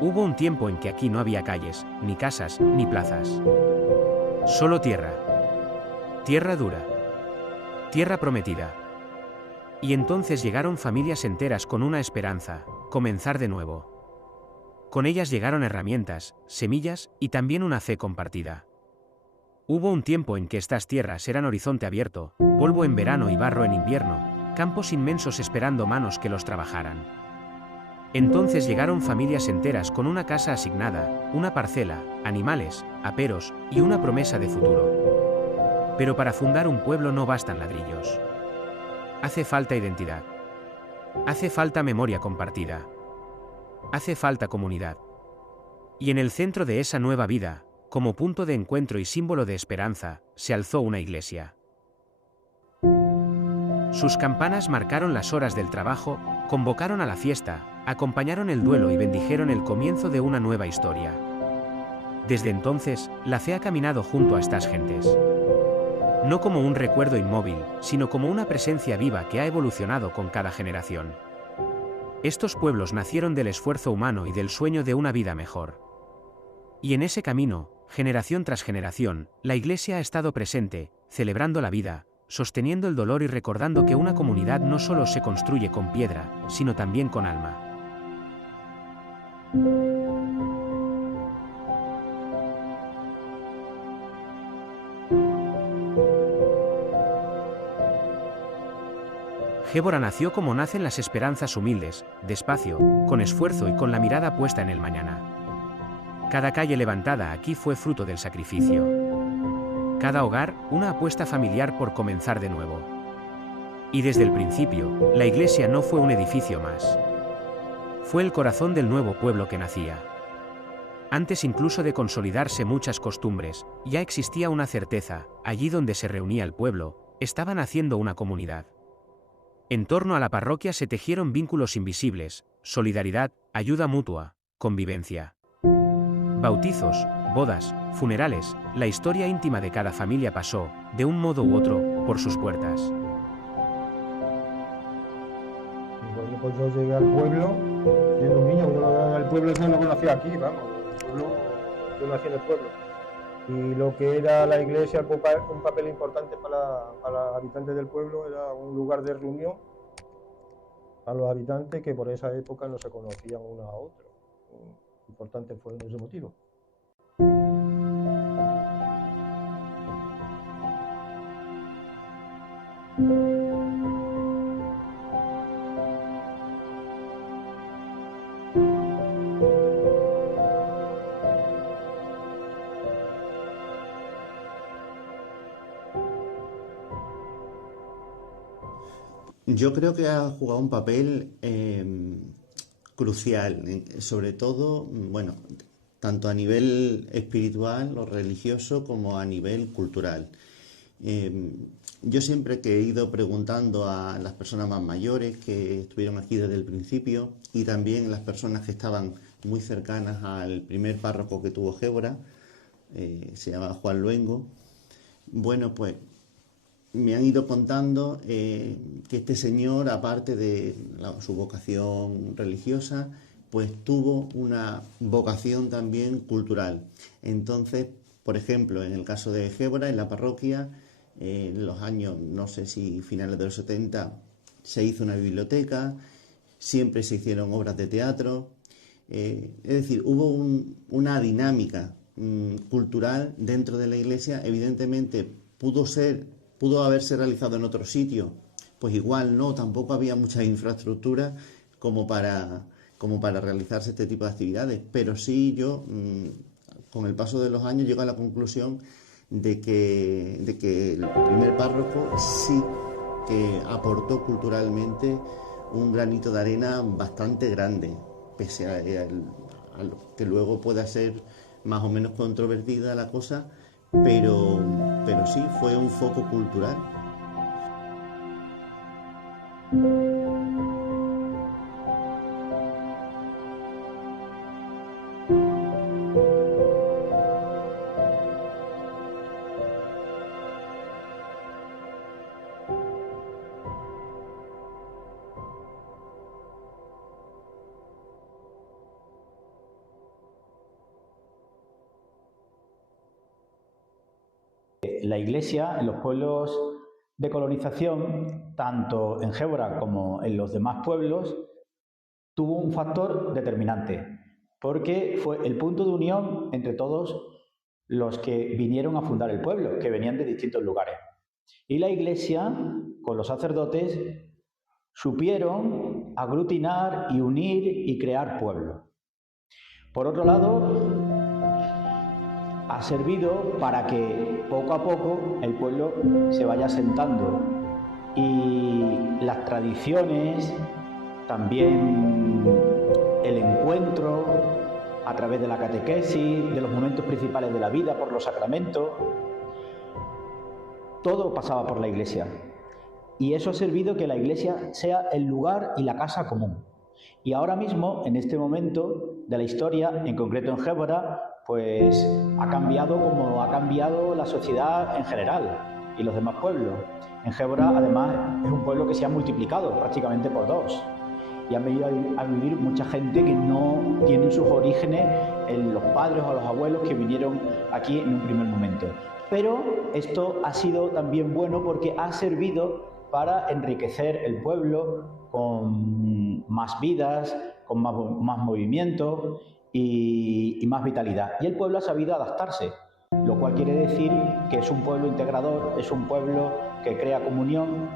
Hubo un tiempo en que aquí no había calles, ni casas, ni plazas. Solo tierra. Tierra dura. Tierra prometida. Y entonces llegaron familias enteras con una esperanza: comenzar de nuevo. Con ellas llegaron herramientas, semillas y también una fe compartida. Hubo un tiempo en que estas tierras eran horizonte abierto, polvo en verano y barro en invierno, campos inmensos esperando manos que los trabajaran. Entonces llegaron familias enteras con una casa asignada, una parcela, animales, aperos y una promesa de futuro. Pero para fundar un pueblo no bastan ladrillos. Hace falta identidad. Hace falta memoria compartida. Hace falta comunidad. Y en el centro de esa nueva vida, como punto de encuentro y símbolo de esperanza, se alzó una iglesia. Sus campanas marcaron las horas del trabajo, convocaron a la fiesta, acompañaron el duelo y bendijeron el comienzo de una nueva historia. Desde entonces, la fe ha caminado junto a estas gentes. No como un recuerdo inmóvil, sino como una presencia viva que ha evolucionado con cada generación. Estos pueblos nacieron del esfuerzo humano y del sueño de una vida mejor. Y en ese camino, generación tras generación, la Iglesia ha estado presente, celebrando la vida, sosteniendo el dolor y recordando que una comunidad no solo se construye con piedra, sino también con alma. Gébora nació como nacen las esperanzas humildes, despacio, con esfuerzo y con la mirada puesta en el mañana. Cada calle levantada aquí fue fruto del sacrificio. Cada hogar, una apuesta familiar por comenzar de nuevo. Y desde el principio, la iglesia no fue un edificio más. Fue el corazón del nuevo pueblo que nacía. Antes incluso de consolidarse muchas costumbres, ya existía una certeza: allí donde se reunía el pueblo, estaban haciendo una comunidad. En torno a la parroquia se tejieron vínculos invisibles: solidaridad, ayuda mutua, convivencia. Bautizos, bodas, funerales, la historia íntima de cada familia pasó, de un modo u otro, por sus puertas. Y bueno, pues yo llegué al pueblo siendo un niño, el pueblo eso no conocía aquí, vamos, el pueblo, yo nací en el pueblo. Y lo que era la iglesia, un papel importante para los habitantes del pueblo, era un lugar de reunión a los habitantes que por esa época no se conocían unos a otros. Importante fue ese motivo. Yo creo que ha jugado un papel crucial, sobre todo, bueno, tanto a nivel espiritual o religioso como a nivel cultural. Eh, yo siempre que he ido preguntando a las personas más mayores que estuvieron aquí desde el principio y también las personas que estaban muy cercanas al primer párroco que tuvo Gébora, se llama Juan Luengo, bueno, pues me han ido contando que este señor, aparte de su vocación religiosa, pues tuvo una vocación también cultural. Entonces, por ejemplo, en el caso de Gébora, en la parroquia, en los años, no sé si finales de los 70, se hizo una biblioteca, siempre se hicieron obras de teatro, es decir, hubo una dinámica cultural dentro de la iglesia. Evidentemente pudo haberse realizado en otro sitio, pues igual no, tampoco había mucha infraestructura como para realizarse este tipo de actividades, pero sí yo, con el paso de los años, llego a la conclusión de que el primer párroco sí que aportó culturalmente un granito de arena bastante grande, pese a lo que luego pueda ser más o menos controvertida la cosa, pero sí fue un foco cultural. la Iglesia en los pueblos de colonización, tanto en Gébora como en los demás pueblos, tuvo un factor determinante, porque fue el punto de unión entre todos los que vinieron a fundar el pueblo, que venían de distintos lugares. Y la Iglesia, con los sacerdotes, supieron aglutinar y unir y crear pueblo. Por otro lado, ha servido para que poco a poco el pueblo se vaya asentando y las tradiciones, también el encuentro a través de la catequesis, de los momentos principales de la vida, por los sacramentos, todo pasaba por la Iglesia. Y eso ha servido que la Iglesia sea el lugar y la casa común. Y ahora mismo, en este momento de la historia, en concreto en Gébora, pues ha cambiado como ha cambiado la sociedad en general y los demás pueblos. En Gébora, además, es un pueblo que se ha multiplicado prácticamente por 2. Y han venido a vivir mucha gente que no tiene sus orígenes en los padres o los abuelos que vinieron aquí en un primer momento. Pero esto ha sido también bueno porque ha servido para enriquecer el pueblo con más vidas, con más movimiento y más vitalidad. Y el pueblo ha sabido adaptarse, lo cual quiere decir que es un pueblo integrador, es un pueblo que crea comunión.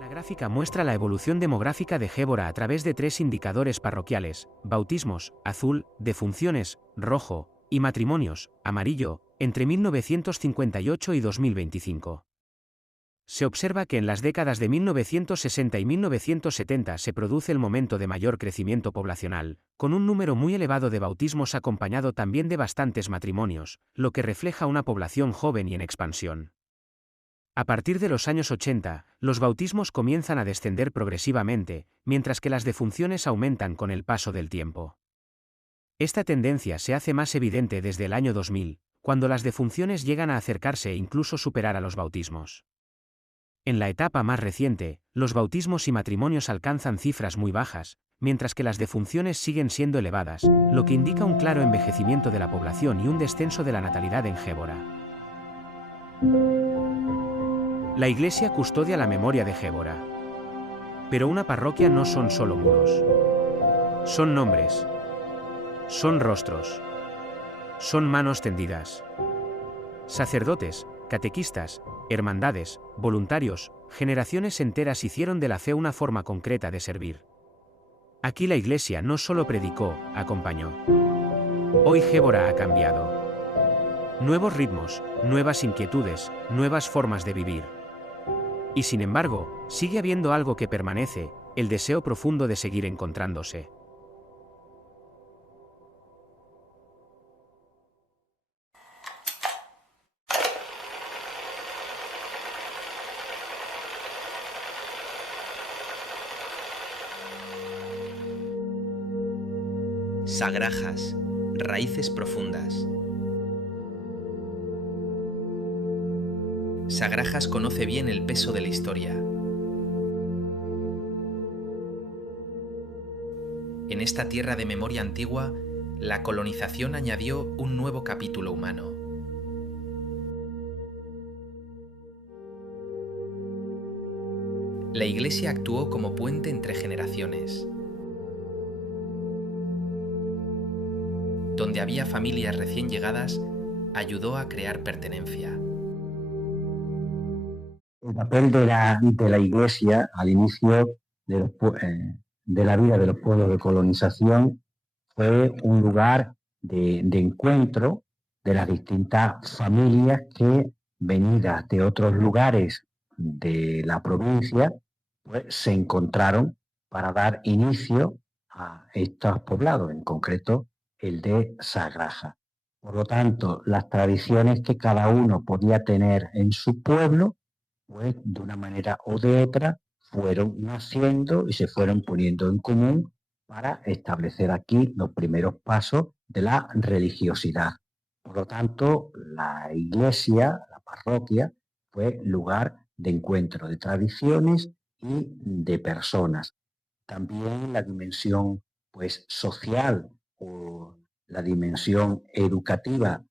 La gráfica muestra la evolución demográfica de Gébora a través de 3 indicadores parroquiales: bautismos, azul, defunciones, rojo, y matrimonios, amarillo, entre 1958 y 2025. Se observa que en las décadas de 1960 y 1970 se produce el momento de mayor crecimiento poblacional, con un número muy elevado de bautismos acompañado también de bastantes matrimonios, lo que refleja una población joven y en expansión. A partir de los años 80, los bautismos comienzan a descender progresivamente, mientras que las defunciones aumentan con el paso del tiempo. Esta tendencia se hace más evidente desde el año 2000, cuando las defunciones llegan a acercarse e incluso superar a los bautismos. En la etapa más reciente, los bautismos y matrimonios alcanzan cifras muy bajas, mientras que las defunciones siguen siendo elevadas, lo que indica un claro envejecimiento de la población y un descenso de la natalidad en Gébora. La Iglesia custodia la memoria de Gébora. Pero una parroquia no son solo muros. Son nombres. Son rostros. Son manos tendidas. Sacerdotes, catequistas, hermandades, voluntarios, generaciones enteras hicieron de la fe una forma concreta de servir. Aquí la Iglesia no solo predicó, acompañó. Hoy Gébora ha cambiado. Nuevos ritmos, nuevas inquietudes, nuevas formas de vivir. Y sin embargo, sigue habiendo algo que permanece, el deseo profundo de seguir encontrándose. Sagrajas, raíces profundas. Sagrajas conoce bien el peso de la historia. En esta tierra de memoria antigua, la colonización añadió un nuevo capítulo humano. La Iglesia actuó como puente entre generaciones. Donde había familias recién llegadas, ayudó a crear pertenencia. El papel de la Iglesia al inicio de la vida de los pueblos de colonización fue un lugar de encuentro de las distintas familias que, venidas de otros lugares de la provincia, pues, se encontraron para dar inicio a estos poblados, en concreto el de Sagraja. Por lo tanto, las tradiciones que cada uno podía tener en su pueblo, pues de una manera o de otra fueron naciendo y se fueron poniendo en común para establecer aquí los primeros pasos de la religiosidad. Por lo tanto, la Iglesia, la parroquia fue lugar de encuentro de tradiciones y de personas. También la dimensión pues, social o la dimensión educativa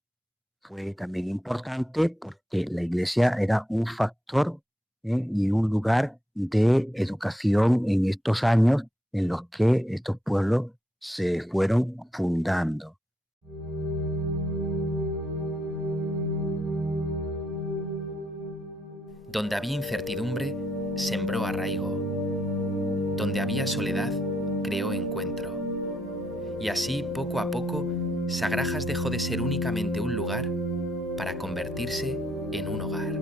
fue también importante porque la iglesia era un factor y un lugar de educación en estos años en los que estos pueblos se fueron fundando. Donde había incertidumbre, sembró arraigo. Donde había soledad, creó encuentro. Y así, poco a poco, Sagrajas dejó de ser únicamente un lugar para convertirse en un hogar.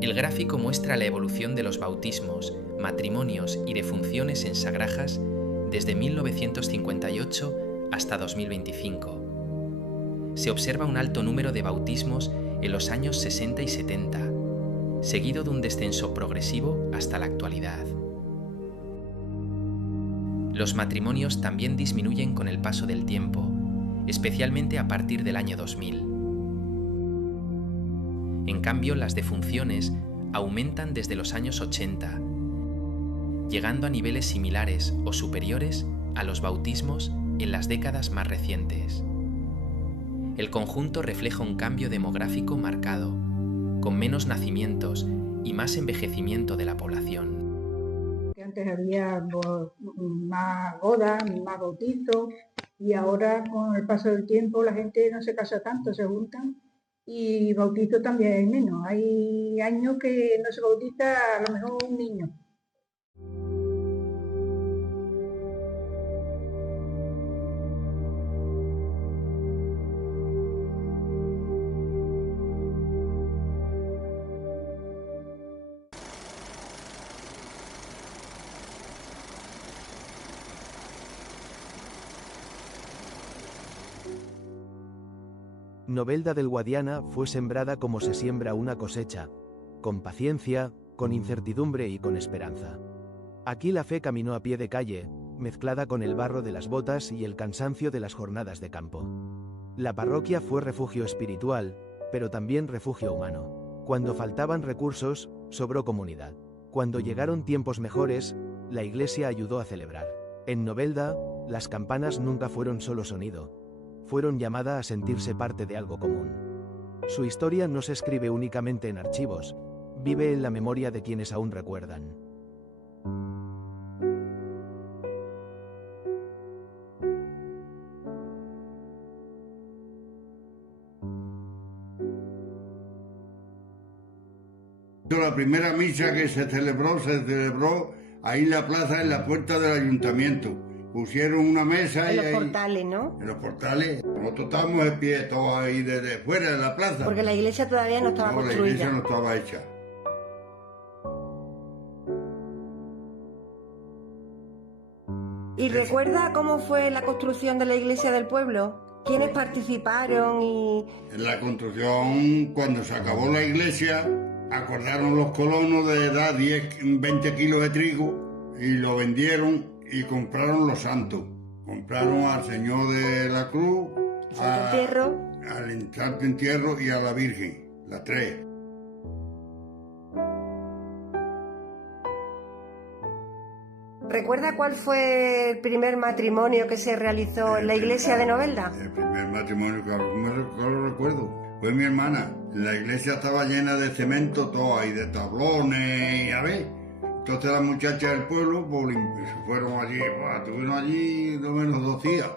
El gráfico muestra la evolución de los bautismos, matrimonios y defunciones en Sagrajas desde 1958 hasta 2025. Se observa un alto número de bautismos en los años 60 y 70, seguido de un descenso progresivo hasta la actualidad. Los matrimonios también disminuyen con el paso del tiempo, especialmente a partir del año 2000. En cambio, las defunciones aumentan desde los años 80, llegando a niveles similares o superiores a los bautismos en las décadas más recientes. El conjunto refleja un cambio demográfico marcado, con menos nacimientos y más envejecimiento de la población. Antes había más bodas, más bautizos, y ahora con el paso del tiempo la gente no se casa tanto, se juntan, y bautizo también hay menos. Hay años que no se bautiza a lo mejor un niño. Novelda del Guadiana fue sembrada como se siembra una cosecha, con paciencia, con incertidumbre y con esperanza. Aquí la fe caminó a pie de calle, mezclada con el barro de las botas y el cansancio de las jornadas de campo. La parroquia fue refugio espiritual, pero también refugio humano. Cuando faltaban recursos, sobró comunidad. Cuando llegaron tiempos mejores, la iglesia ayudó a celebrar. En Novelda, las campanas nunca fueron solo sonido. Fueron llamada a sentirse parte de algo común. Su historia no se escribe únicamente en archivos, vive en la memoria de quienes aún recuerdan. La primera misa que se celebró ahí en la plaza, en la puerta del ayuntamiento. Pusieron una mesa en los ahí, portales, ¿no? En los portales. Nosotros estábamos de pie, todos ahí desde fuera de la plaza. Porque la iglesia todavía no estaba construida. La iglesia no estaba hecha. ¿Y recuerda cómo fue la construcción de la iglesia del pueblo? ¿Quiénes participaron y...? En la construcción, cuando se acabó la iglesia, acordaron los colonos de dar 20 kilos de trigo y lo vendieron y compraron los santos. Compraron al Señor de la Cruz, al Santo Entierro y a la Virgen, las tres. ¿Recuerda cuál fue el primer matrimonio que se realizó en la iglesia de Novelda? El primer matrimonio que lo recuerdo fue mi hermana. La iglesia estaba llena de cemento, todo ahí, de tablones, y a ver. Entonces las muchachas del pueblo pues, fueron allí, estuvieron allí no menos 2 días,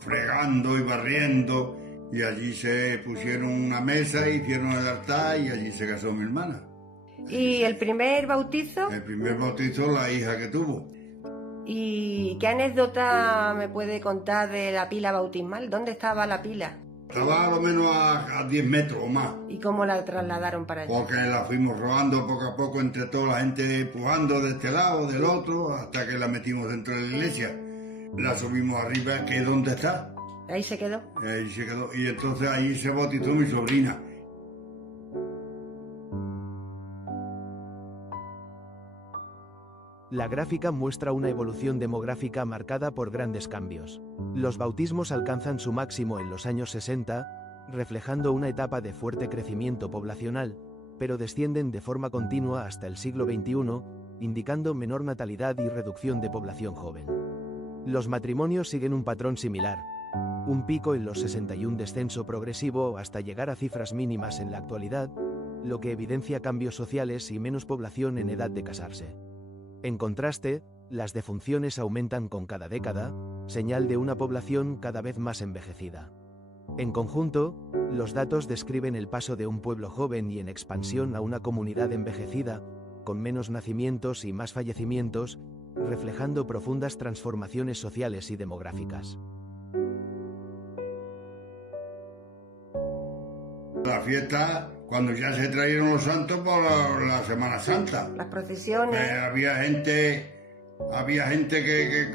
fregando y barriendo, y allí se pusieron una mesa, hicieron el altar y allí se casó mi hermana. ¿Y el primer bautizo? El primer bautizo la hija que tuvo. ¿Y qué anécdota me puede contar de la pila bautismal? ¿Dónde estaba la pila? Estaba a lo menos a 10 metros o más. ¿Y cómo la trasladaron para allá? Porque la fuimos robando poco a poco entre toda la gente, empujando de este lado, del otro, hasta que la metimos dentro de la iglesia. La subimos arriba, que es donde está. ¿Ahí se quedó? Ahí se quedó. Y entonces ahí se bautizó mi sobrina. La gráfica muestra una evolución demográfica marcada por grandes cambios. Los bautismos alcanzan su máximo en los años 60, reflejando una etapa de fuerte crecimiento poblacional, pero descienden de forma continua hasta el siglo XXI, indicando menor natalidad y reducción de población joven. Los matrimonios siguen un patrón similar, un pico en los 61, descenso progresivo hasta llegar a cifras mínimas en la actualidad, lo que evidencia cambios sociales y menos población en edad de casarse. En contraste, las defunciones aumentan con cada década, señal de una población cada vez más envejecida. En conjunto, los datos describen el paso de un pueblo joven y en expansión a una comunidad envejecida, con menos nacimientos y más fallecimientos, reflejando profundas transformaciones sociales y demográficas. La fiesta, cuando ya se trajeron los santos por la Semana Santa. Las procesiones. Había gente que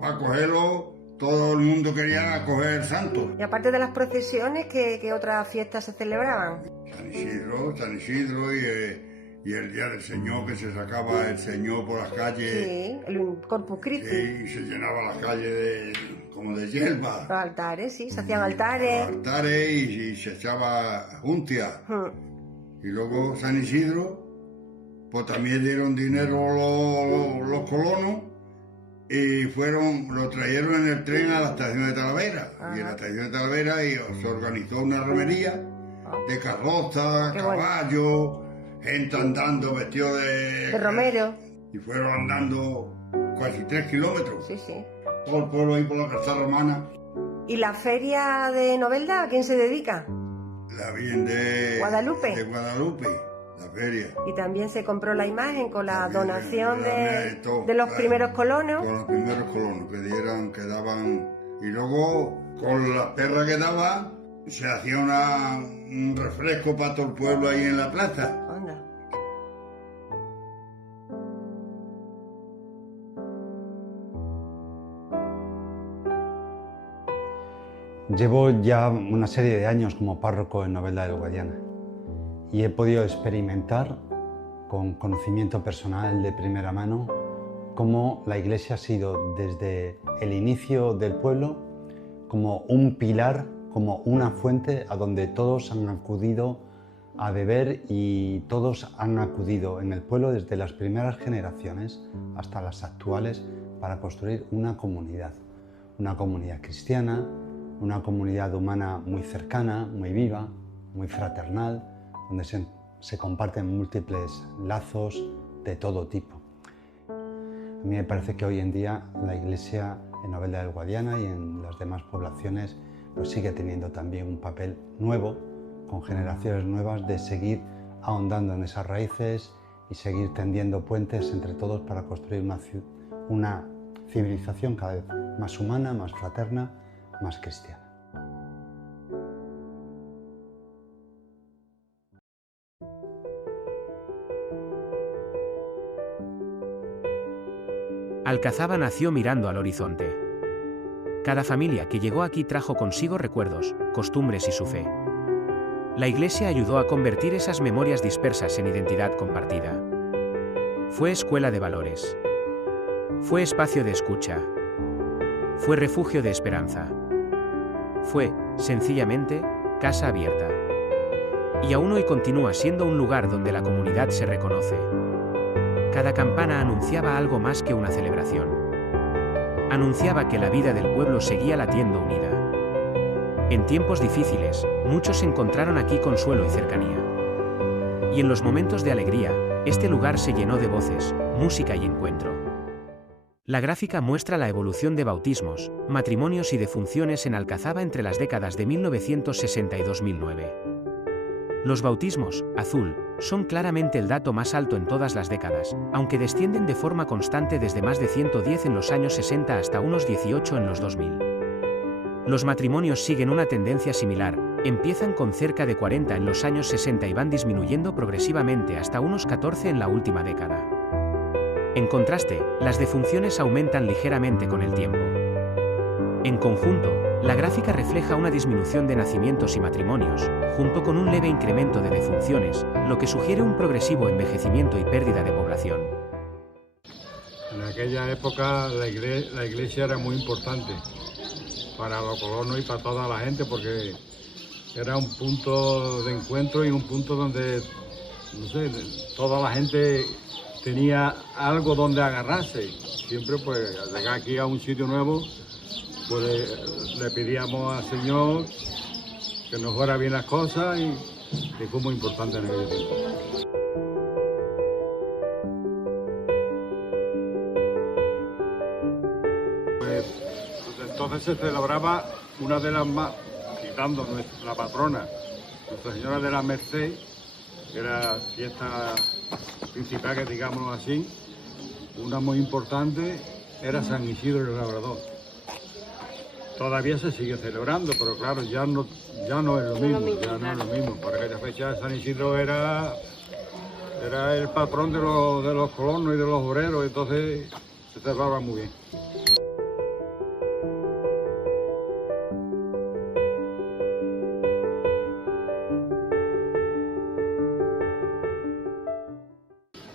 para cogerlo, todo el mundo quería coger el santo. Y aparte de las procesiones, ¿qué otras fiestas se celebraban? San Isidro y el Día del Señor, que se sacaba el Señor por las calles. Sí, el Corpus Christi. Sí, y se llenaba las calles como de hierba. Los altares, sí, se hacían altares. Altares y se echaba juntia. Y luego San Isidro, pues también dieron dinero los colonos y lo trajeron en el tren a la estación de Talavera. Ajá. Y en la estación de Talavera se organizó una romería de carroza, caballos, gente andando vestido de romero. Y fueron andando casi 3 kilómetros. Sí, sí. Todo el pueblo ahí por la calzada romana. ¿Y la feria de Novelda a quién se dedica? La Virgen de Guadalupe. De Guadalupe, la feria. Y también se compró la imagen con la donación de los primeros colonos. Con los primeros colonos que daban. Y luego, con las perras que daban, se hacía un refresco para todo el pueblo ahí en la plaza. Anda. Llevo ya una serie de años como párroco en Novelda del Guadiana y he podido experimentar con conocimiento personal de primera mano cómo la Iglesia ha sido desde el inicio del pueblo como un pilar, como una fuente a donde todos han acudido a beber y todos han acudido en el pueblo desde las primeras generaciones hasta las actuales para construir una comunidad cristiana, una comunidad humana muy cercana, muy viva, muy fraternal, donde se comparten múltiples lazos de todo tipo. A mí me parece que hoy en día la Iglesia en Novelda del Guadiana y en las demás poblaciones pues sigue teniendo también un papel nuevo, con generaciones nuevas, de seguir ahondando en esas raíces y seguir tendiendo puentes entre todos para construir una civilización cada vez más humana, más fraterna, más cristiana. Alcazaba nació mirando al horizonte. Cada familia que llegó aquí trajo consigo recuerdos, costumbres y su fe. La Iglesia ayudó a convertir esas memorias dispersas en identidad compartida. Fue escuela de valores. Fue espacio de escucha. Fue refugio de esperanza. Fue, sencillamente, casa abierta. Y aún hoy continúa siendo un lugar donde la comunidad se reconoce. Cada campana anunciaba algo más que una celebración. Anunciaba que la vida del pueblo seguía latiendo unida. En tiempos difíciles, muchos encontraron aquí consuelo y cercanía. Y en los momentos de alegría, este lugar se llenó de voces, música y encuentro. La gráfica muestra la evolución de bautismos, matrimonios y defunciones en Alcazaba entre las décadas de 1960 y 2009. Los bautismos, azul, son claramente el dato más alto en todas las décadas, aunque descienden de forma constante desde más de 110 en los años 60 hasta unos 18 en los 2000. Los matrimonios siguen una tendencia similar, empiezan con cerca de 40 en los años 60 y van disminuyendo progresivamente hasta unos 14 en la última década. En contraste, las defunciones aumentan ligeramente con el tiempo. En conjunto, la gráfica refleja una disminución de nacimientos y matrimonios, junto con un leve incremento de defunciones, lo que sugiere un progresivo envejecimiento y pérdida de población. aquella época la iglesia era muy importante para los colonos y para toda la gente, porque era un punto de encuentro y un punto donde, no sé, toda la gente tenía algo donde agarrarse. Siempre, pues, al llegar aquí a un sitio nuevo, pues le pedíamos al Señor que nos fuera bien las cosas y fue muy importante en aquel tiempo. Pues entonces se celebraba una de las más, quitando la patrona, Nuestra Señora de la Merced, que era la fiesta principal, que digámoslo así. Una muy importante era San Isidro el Labrador. Todavía se sigue celebrando, pero claro, ya no es lo mismo, ya no es lo mismo. Por aquella fecha San Isidro era el patrón de los colonos y de los obreros, entonces se celebraba muy bien.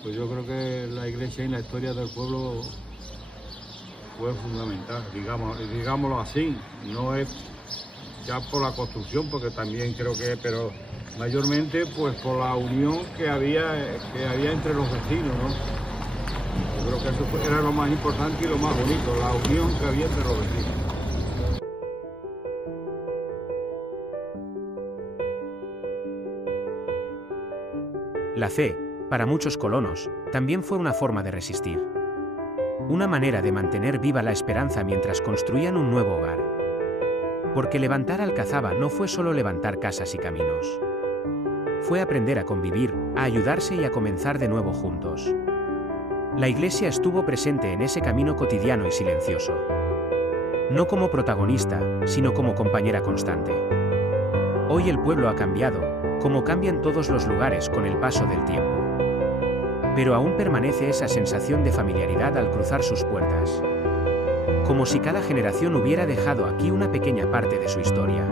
Pues yo creo que la iglesia y la historia del pueblo fue fundamental, digámoslo así. No es ya por la construcción, porque también creo que, pero mayormente pues por la unión que había entre los vecinos, ¿no? Yo creo que eso era lo más importante y lo más bonito, la unión que había entre los vecinos. La fe, para muchos colonos, también fue una forma de resistir. Una manera de mantener viva la esperanza mientras construían un nuevo hogar. Porque levantar Alcazaba no fue solo levantar casas y caminos. Fue aprender a convivir, a ayudarse y a comenzar de nuevo juntos. La iglesia estuvo presente en ese camino cotidiano y silencioso. No como protagonista, sino como compañera constante. Hoy el pueblo ha cambiado, como cambian todos los lugares con el paso del tiempo. Pero aún permanece esa sensación de familiaridad al cruzar sus puertas. Como si cada generación hubiera dejado aquí una pequeña parte de su historia.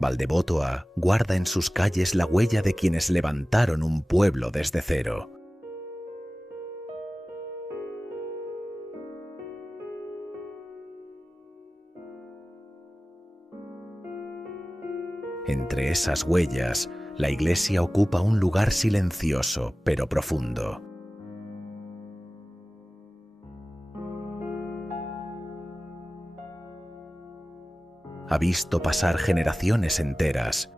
Valdevotoa guarda en sus calles la huella de quienes levantaron un pueblo desde cero. Entre esas huellas, la iglesia ocupa un lugar silencioso pero profundo. Ha visto pasar generaciones enteras.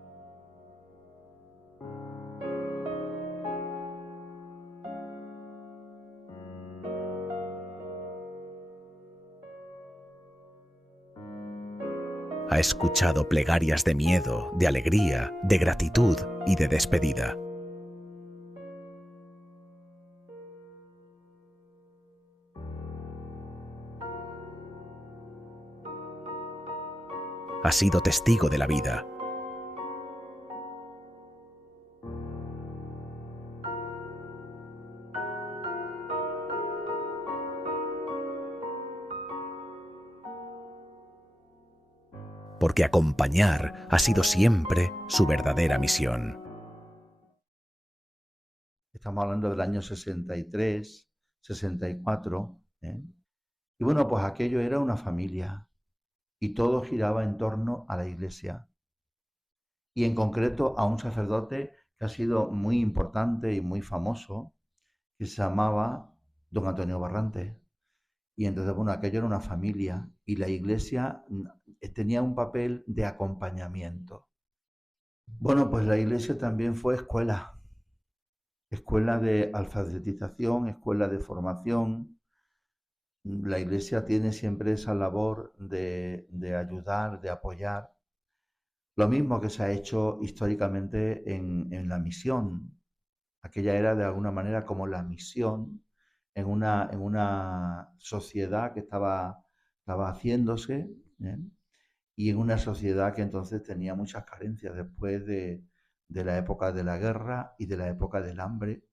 Ha escuchado plegarias de miedo, de alegría, de gratitud y de despedida. Ha sido testigo de la vida. Porque acompañar ha sido siempre su verdadera misión. Estamos hablando del año 63, 64, ¿eh? Y bueno, pues aquello era una familia y todo giraba en torno a la iglesia. Y en concreto a un sacerdote que ha sido muy importante y muy famoso, que se llamaba don Antonio Barrante. Y entonces, bueno, aquello era una familia y la iglesia tenía un papel de acompañamiento. Bueno, pues la iglesia también fue escuela de alfabetización, escuela de formación. La iglesia tiene siempre esa labor de ayudar, de apoyar. Lo mismo que se ha hecho históricamente en la misión. Aquella era de alguna manera como la misión en una sociedad que estaba haciéndose, ¿eh? Y en una sociedad que entonces tenía muchas carencias después de la época de la guerra y de la época del hambre.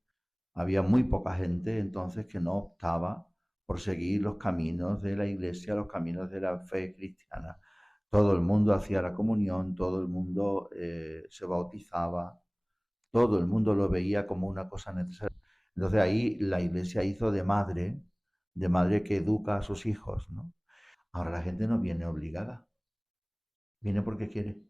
Había muy poca gente entonces que no optaba por seguir los caminos de la Iglesia, los caminos de la fe cristiana. Todo el mundo hacía la comunión, todo el mundo se bautizaba, todo el mundo lo veía como una cosa necesaria. Entonces ahí la Iglesia hizo de madre que educa a sus hijos, ¿no? Ahora la gente no viene obligada, viene porque quiere.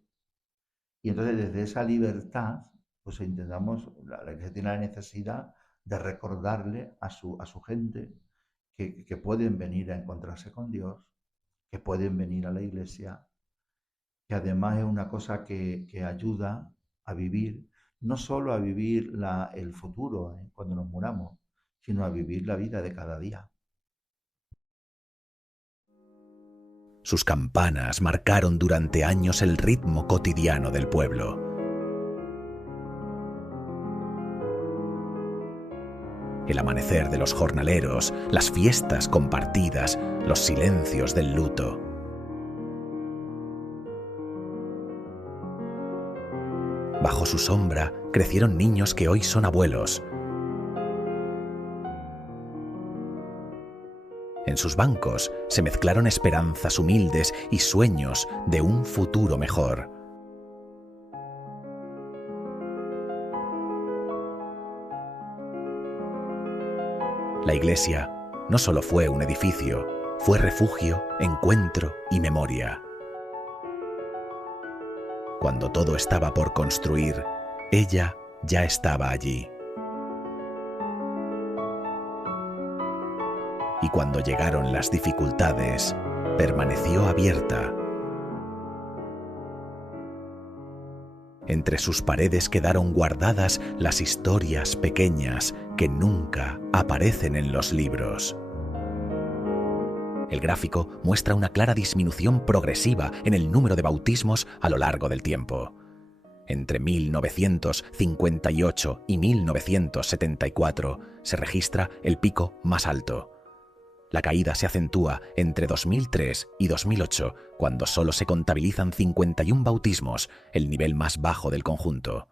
Y entonces desde esa libertad, pues intentamos, la Iglesia tiene la necesidad de recordarle a su gente que pueden venir a encontrarse con Dios, que pueden venir a la Iglesia, que además es una cosa que ayuda a vivir, no solo a vivir el futuro cuando nos muramos, sino a vivir la vida de cada día. Sus campanas marcaron durante años el ritmo cotidiano del pueblo. El amanecer de los jornaleros, las fiestas compartidas, los silencios del luto. Bajo su sombra crecieron niños que hoy son abuelos. En sus bancos se mezclaron esperanzas humildes y sueños de un futuro mejor. La iglesia no solo fue un edificio, fue refugio, encuentro y memoria. Cuando todo estaba por construir, ella ya estaba allí. Y cuando llegaron las dificultades, permaneció abierta. Entre sus paredes quedaron guardadas las historias pequeñas que nunca aparecen en los libros. El gráfico muestra una clara disminución progresiva en el número de bautismos a lo largo del tiempo. Entre 1958 y 1974 se registra el pico más alto. La caída se acentúa entre 2003 y 2008, cuando solo se contabilizan 51 bautismos, el nivel más bajo del conjunto.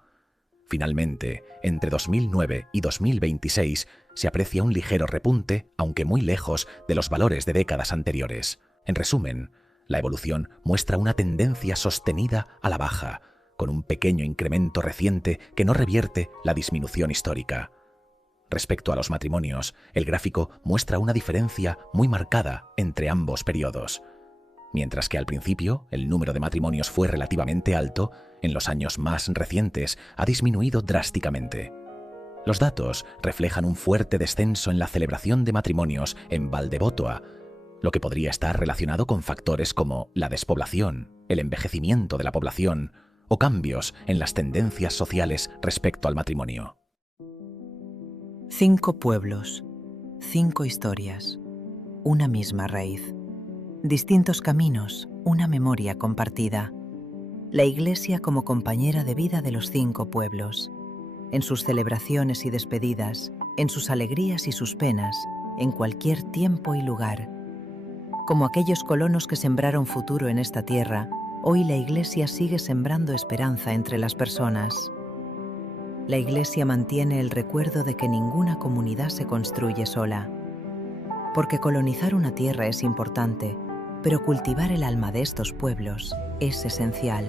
Finalmente, entre 2009 y 2026 se aprecia un ligero repunte, aunque muy lejos de los valores de décadas anteriores. En resumen, la evolución muestra una tendencia sostenida a la baja, con un pequeño incremento reciente que no revierte la disminución histórica. Respecto a los matrimonios, el gráfico muestra una diferencia muy marcada entre ambos periodos. Mientras que al principio el número de matrimonios fue relativamente alto, en los años más recientes ha disminuido drásticamente. Los datos reflejan un fuerte descenso en la celebración de matrimonios en Valdebotoa, lo que podría estar relacionado con factores como la despoblación, el envejecimiento de la población o cambios en las tendencias sociales respecto al matrimonio. 5 pueblos, 5 historias, una misma raíz, distintos caminos, una memoria compartida. La Iglesia como compañera de vida de los 5 pueblos, en sus celebraciones y despedidas, en sus alegrías y sus penas, en cualquier tiempo y lugar. Como aquellos colonos que sembraron futuro en esta tierra, hoy la Iglesia sigue sembrando esperanza entre las personas. La Iglesia mantiene el recuerdo de que ninguna comunidad se construye sola. Porque colonizar una tierra es importante, pero cultivar el alma de estos pueblos es esencial.